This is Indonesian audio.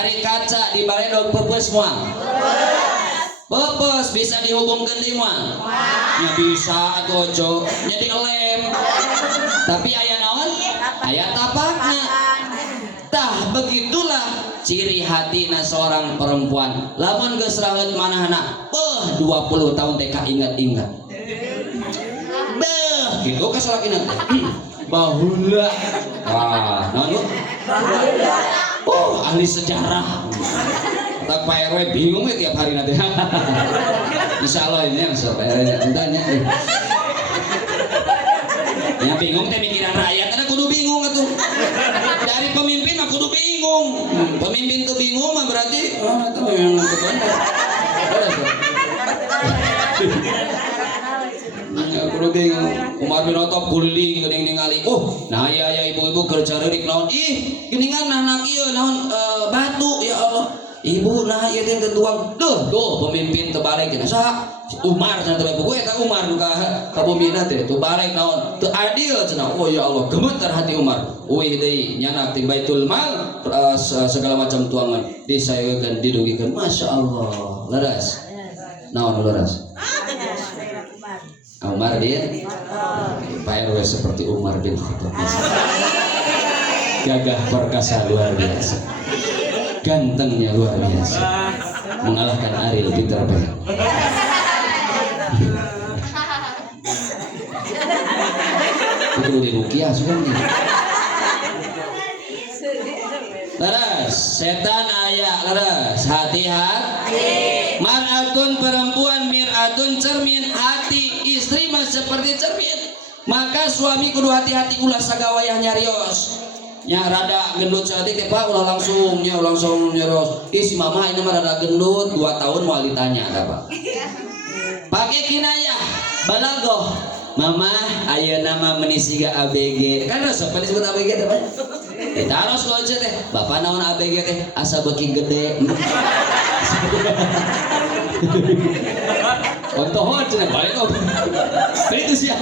Ari kaca di baledog pepes moal. Pepes bisa dihubungkan di moal. Ya bisa atuh ojo jadi lem. Tapi aya naon? Aya tapakna. Tah begitulah ciri hatina seorang perempuan. Lamun geus raheut manahna, 20 tahun teh ingat-ingat. Gitu kasalakina teh. Baheula. Wah, naon lu? Baheula. Ahli sejarah. Tak Pak RW bingung ya tiap hari nanti. Insyaallah ini yang Pak RW entahnya. Yang bingung teh mikiran rakyat, ada kudu bingung atuh. Dari pemimpin mah kudu bingung. Pemimpin tuh bingung mah berarti itu yang benar. Ya kudu bingung. Umar bin Khattab kuliling geuning ningali. Nah ya ibu-ibu kerja reurik naon? Geuningan anak ieu naon batu ya Allah. Ibu nah ieu teh ketuang. Tuh pemimpin teu balik cenah saha? Umar cenah teh buku eta Umar ka bumina teh teu balik naon? Teu adil cenah. Oh ya Allah, gemeter hati Umar. Euy deui nyanak ti Baitul Mal segala macam tuangan disaewekeun didugikeun. Masyaallah. Leres. Naon leres? Umar dia Pak RW seperti Umar bin Khattab, gagah perkasa luar biasa, gantengnya luar biasa, mengalahkan Ariel Peter Pan. Itu di Rukiah sudah nih. Leres, setan aya leres, hati-hati. Mar'atun perempuan, mir'atun cermin, hati istri mah seperti cermin. Maka suami kudu hati-hati ulah sagawayah nyarios. Nya rada gendut saeutik teh Pak ulah langsung nyarios. Si mama ini mah rada gendut 2 tahun moal ditanya da Pak. Pake kinayah balagoh. Mama ayeuna mah meuni siga ABG. Kan sok disebut ABG teh Pak. Ditaros ku aja teh. Bapak naon ABG teh? Asa beuki gede. Contoh cenah balik kok. Itu sih.